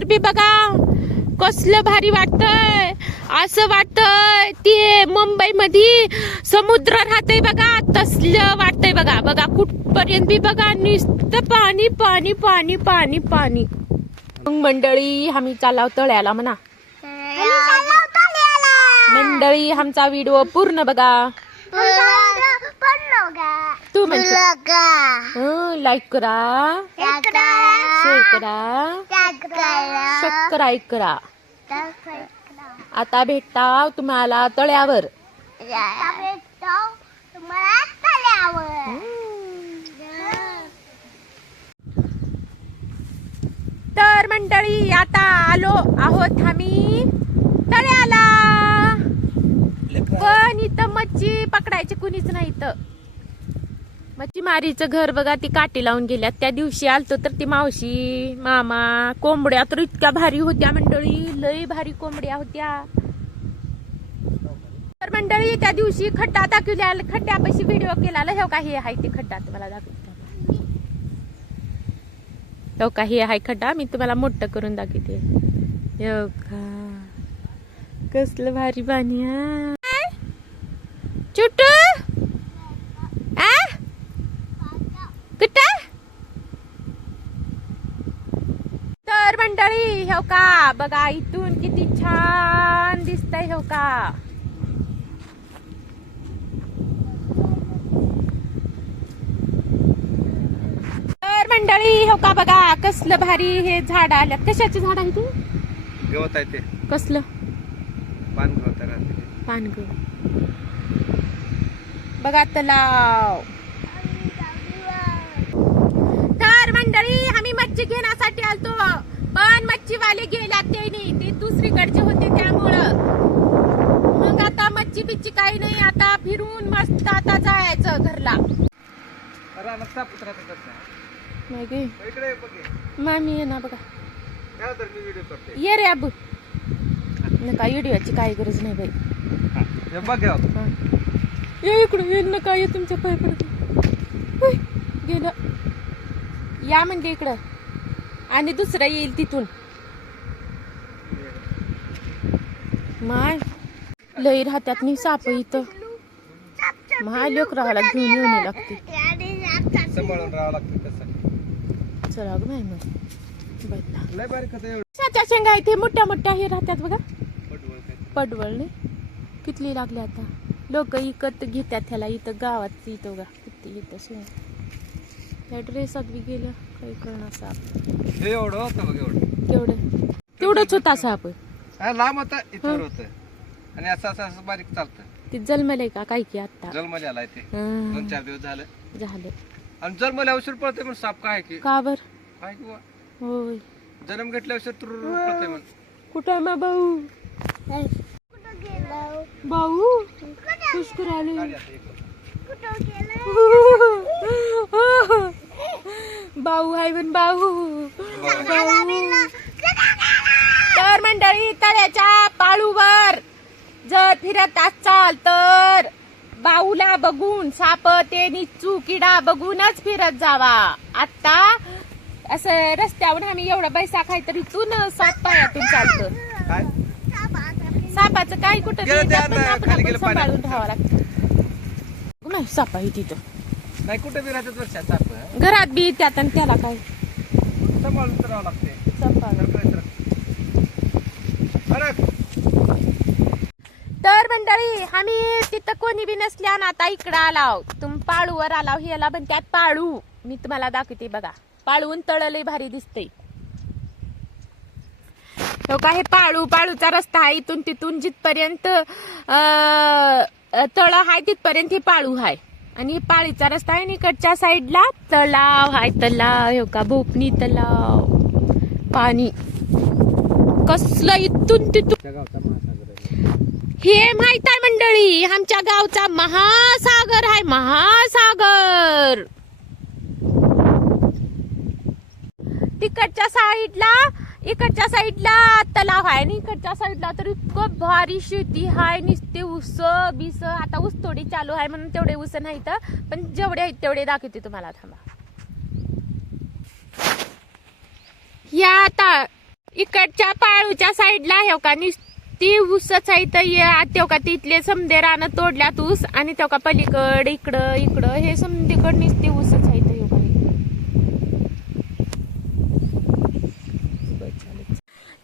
तर बी बघा कसलं भारी वाटतंय. असं वाटतंय ते मुंबई मध्ये समुद्र राहतंय बघा तसलं वाटतंय. बघा बघा कुठपर्यंत बी बघा नुसतं पाणी पाणी पाणी पाणी पाणी. मग मंडळी आम्ही चाललो तळ्याला म्हणा. मंडळी आमचा व्हिडिओ पूर्ण बघा. तू म्हणजे लाईक करा, शेअर करा, सबस्क्राईब करा. आता भेटता तुम्हाला तळ्यावर. तर मंडळी आता आलो आहोत आम्ही तळ्याला. पण इथं मच्छी पकडायची कुणीच नाही. इथं मच्छीमारीचं घर बघा ती काठी लावून गेल्यात. त्या दिवशी आलतो तर ती मावशी मामा कोंबड्या तर इतक्या भारी होत्या मंडळी. लई भारी कोंबड्या होत्या. तर मंडळी त्या दिवशी खड्डा दाखवल्या. खड्ड्यापाशी व्हिडिओ केला. हे काही आहे ते खड्डा तुम्हाला दाखवते. हो का हे आहे खड्डा. मी तुम्हाला मोठं करून दाखवते. हो का कसलं भारी पाणी. छोटू कुठं. तर मंडळी हो का बघा इथून किती छान दिसतंय. हो का तर मंडळी हो का बघा कसलं भारी हे झाड आल्यात. कशाचे झाड आहे तू. गवत आहे ते. कसलं पानगळ. बघा तलाव. तर मंडळी आम्ही मच्छी घेण्यासाठी आलतो पण मच्छीवाले गेल्यात ते दुसरीकडचे होते त्यामुळं. मग आता मच्छी बिच्छी काही नाही. आता फिरून मस्त आता जायचं घरला. मामी ये ना बघा. ये रे अबू नका व्हिडिओची काही गरज नाही बाई. ये इकडं ये नका ये तुमच्या पाय पडत गेलं. या म्हणजे इकडं आणि दुसरं येईल तिथून. माय लई राहत्यात नाही साप इथं. माय लेकराला घेऊन येऊन लागते. चला ग नाही मग साच्या शेंगा इथे मोठ्या मोठ्या हे राहतात बघा. पडवळ नाही कितली लागले आता. लोक इकत घेतात ह्याला. इथं गावात इथं बघा किती इथं शेंगा. त्या ड्रेसात बी गेलं काही कळणार साप. एवढं होतं बघ. केवढं तेवढंच होता साप. लांब होता इथवर होत आणि असं असं असं बारीक चालतं. ते जन्मलंय का काय की आता जन्म आलाय ते. 2-4 दिवस झालं. आणि जन्मल्या उशीर पळते म्हणून साप काय की का बर. काय किंवा होय जन्म घेतल्या उशीर तुर पळते म्हणून. कुठं आहे मा भाऊ. भाऊ खुश आले. भाऊ आहे पण भाऊ. तर मंडळी तळ्याच्या पाळूवर जर फिरत असाल तर बाऊला बघून साप ते निचू किडा बघूनच फिरत जावा. आता असं रस्त्यावर आम्ही एवढं पैसा खाय तर इथून 7 पायातून चालतं. सापाचं काय कुठं सांभाळून राहावं लागतं. नाही साप आहे तिथं. नाही कुठे बी राहतात वर्षात साप. घरात बी त्यात आणि त्याला काय सांभाळून तर राहावं लागते. तर मंडळी आम्ही तिथं कोणी बी नसल्या ना आता इकडं आलाव. तुम्ही पाळूवर आलाव. ह्याला पण त्यात पाळू मी तुम्हाला दाखवते बघा. पाळून तळलंय भारी दिसतंय. हो का हे पाळूचा रस्ता आहे. इथून तिथून जिथपर्यंत तळ आहे तिथपर्यंत हे पाळू आहे. आणि पाळीचा रस्ता आहे. इकडच्या साईडला तलाव हाय. तलाव हो का भोपणी तलाव. पाणी कसलं इथून तिथून. हे माहित आहे मंडळी आमच्या गावचा महासागर आहे. महासागर. तिकडच्या साईडला इकडच्या साईडला तलाव आहे आणि इकडच्या साईडला तर इतकं भारी शेती आहे. नुसते ऊस बीस. आता ऊस थोडी चालू आहे म्हणून तेवढे ऊस नाही तर पण जेवढे आहेत तेवढे दाखवते तुम्हाला. थांबा. या आता इकडच्या पाळूच्या साईडला हे का ती ऊसच आहे तर तेव का तिथले समदे रानं तोडल्यात ऊस आणि तेव का पलीकड इकडं इकडं हे समदीकड नुसती ऊसच आहे तर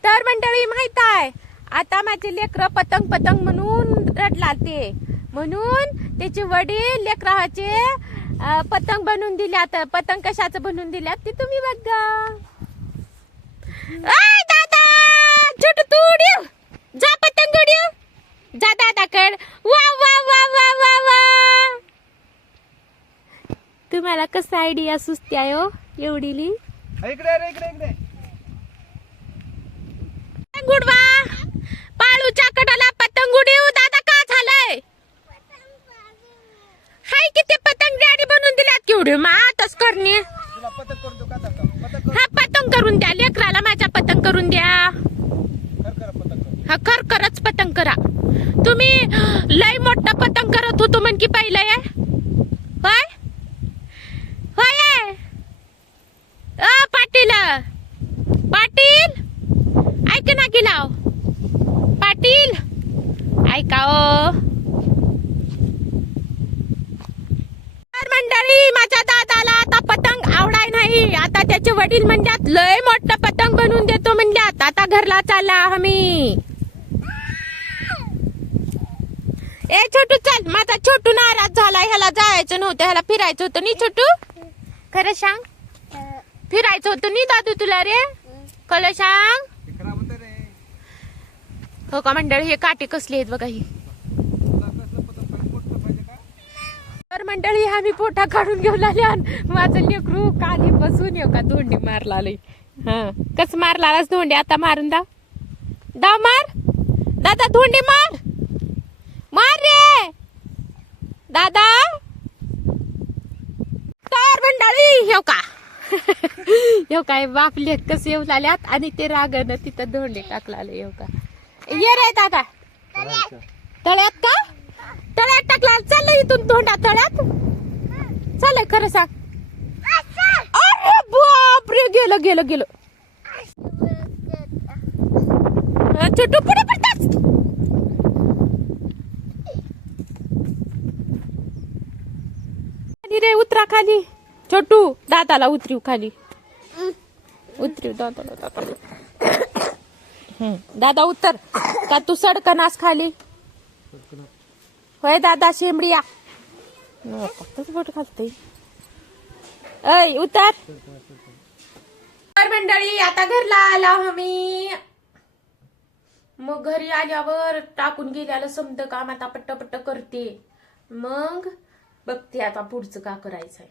तर मंडळी माहित आहे आता माझे लेकर पतंग पतंग म्हणून रडला ते म्हणून त्याचे वडील लेकराचे पतंग बनवून दिल्यात पतंग कशाचं बनवून दिल्यात ते तुम्ही बघा आय दादा छोटू तू उड्या जा पतंग उड्या जा दादाकड वा वा वा वा वा वा तुम्हाला कसं आयडिया सुचते आहे हो एवढीली इकडे रे इकडे गुडवा पाळूच्या कडाला पतंग उडीव दादा का झालंय हाय किती पतंग गाडी बनवून दिल्यात केवढी मातच करणे तुला पतंग करून देऊ का आता? हा पतंग करून द्या लेकराला माझ्या पतंग करून द्या पतंग कर. हा खरच पतंग करा तुम्ही लय मोठा पतंग करत होतो म्हण की पहिलं होय होय पाटील पाटील ऐक ना की लाव पाटील ऐका मंडळी माझ्या दादाला आता पतंग आवडाय नाही आता त्याचे वडील म्हणल्यात लय मोठं पतंग बनवून देतो म्हणल्यात आता घरला चालला आम्ही ए छोटू चल माझा छोटू नाराज झाला ह्याला जायचं नव्हतं ह्याला फिरायचं होतं नी छोटू खरं सांग फिरायचं होतं नी दादू तुला रे खरं सांग हे खराब होतं रे. हो का मंडळ हे काटे कसले आहेत बघा ही तुला कसलं पतंग पाहिजे? मोठं पाहिजे का? तर मंडळी आम्ही पोटा काढून घेऊन आले आणि माझं लेकरू काली बसून येऊ का धोंडी मारला लई हा कस मारलास धोंडी आता मारून दाव मार दादा धोंडी मार मार रे दादा तर मंडळी येऊ का येऊ काय बाप लेक कसे येऊ लागल्यात आणि ते रागानं तिथं धोंडी टाकला येऊ का ये रे दादा तळ्यात का तळ्यात टाकला चाललं इथून धोंडा तळ्यात चालय खरं सांग अरे बाप रे गेलं गेलं गेलं छोटू पुढे पडताच रे उतरा खाली छोटू दादाला उतरीव खाली उतरीव दादाला दादा उतर का तू सडकनास खाली होय दादा शेंबडिया फक्तच बोट घालते ऐ उतर तर मंडळी आता घरला आला आम्ही मग घरी आल्यावर टाकून गेल्याला समज काम आता पट्ट पट्ट करते मग बघते आता पुढचं का करायचंय